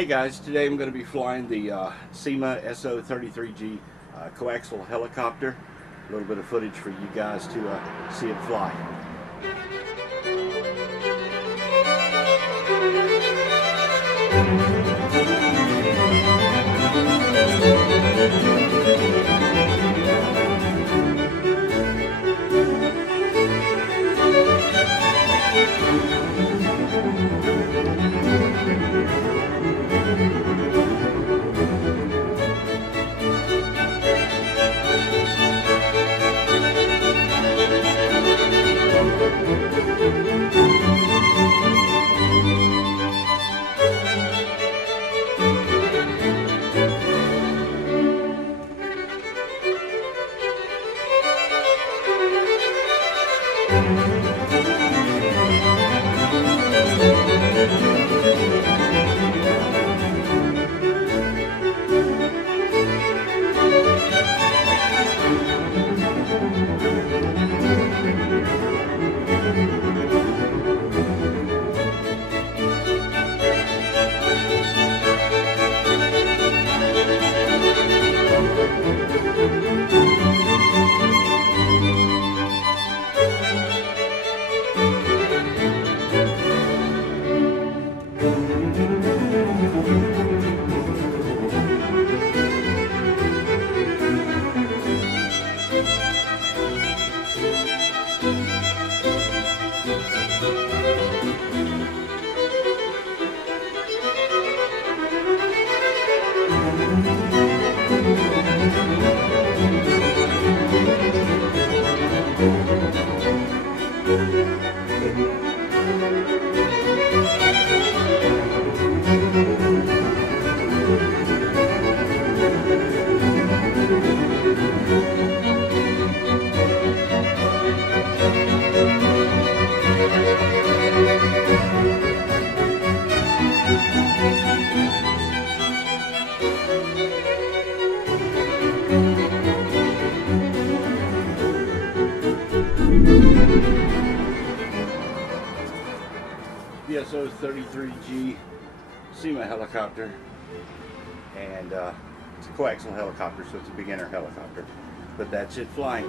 Hey guys, today I'm going to be flying the Syma S033G Coaxial helicopter. A little bit of footage for you guys to see it fly. The S033G Syma helicopter, and it's a coaxial helicopter, so it's a beginner helicopter, but that's it flying.